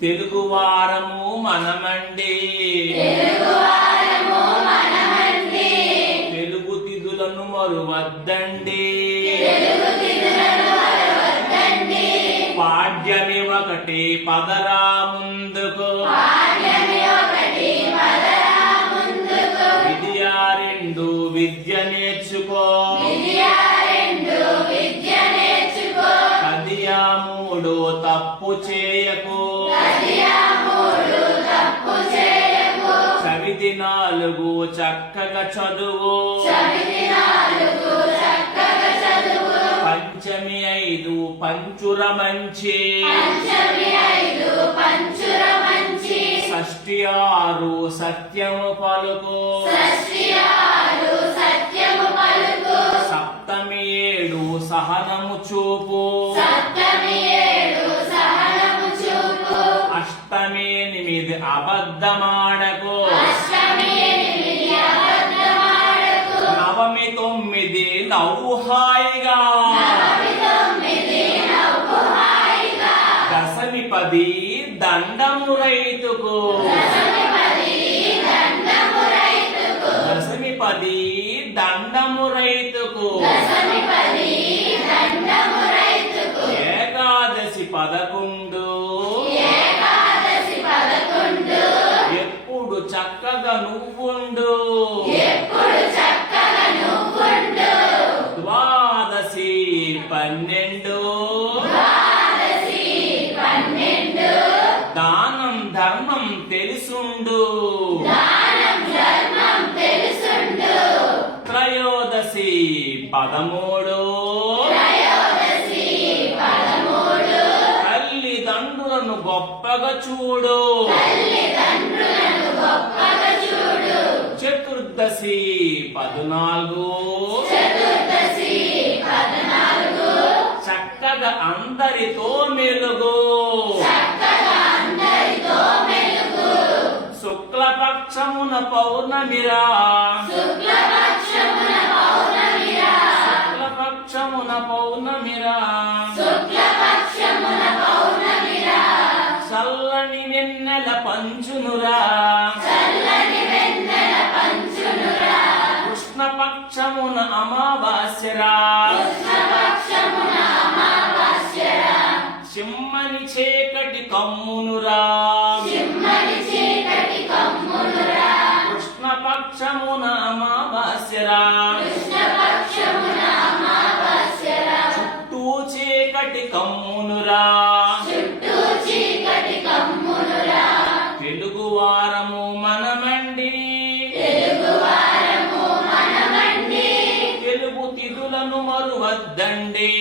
తెలుగు వారము మనమండి తెలుగు తిథులను మరువద్దండి పాడ్యమి ఒకటి పదరా ముందుకు విద్యా రెండు విద్య నేర్చుకో కదియా మూడు తప్పు చేయకు చవితి నాలుగు చక్కగా చదువు పంచమి ఐదు పంచుర మంచి షష్ఠి ఆరు సత్యము పలుకు సప్తమి ఏడు సహనము చూపు అష్టమి ఎనిమిది అబద్ధమాడకు నవమి తొమ్మిది నవ్వు హాయిగా దశమి పది దండము రైతుకు దశమి పది దండము రైతుకు ఏకాదశి 11 ఎప్పుడు చక్కగా నువ్వుండు ద్వాదశి 12 దానం ధర్మం తెలుసుండు త్రయోదశి 13 తల్లిదండ్రులను గొప్పగా చూడు చతుర్దశి 14 చక్కగా అందరితో మెలుగు శుక్లపక్షమున పౌర్ణమిరా శుక్లపక్షమున పౌర్ణమిరా చల్లని వెన్నెల పంచునురా కృష్ణపక్షమున అమావాస్యరా సిమ్మని చీకటి కమ్మునురా కృష్ణపక్షమున అమావాస్యరా చుట్టూ చీకటి కమ్మునురా తెలుగు వారము మనమండి తెలుగు తిథులను మరువద్దండి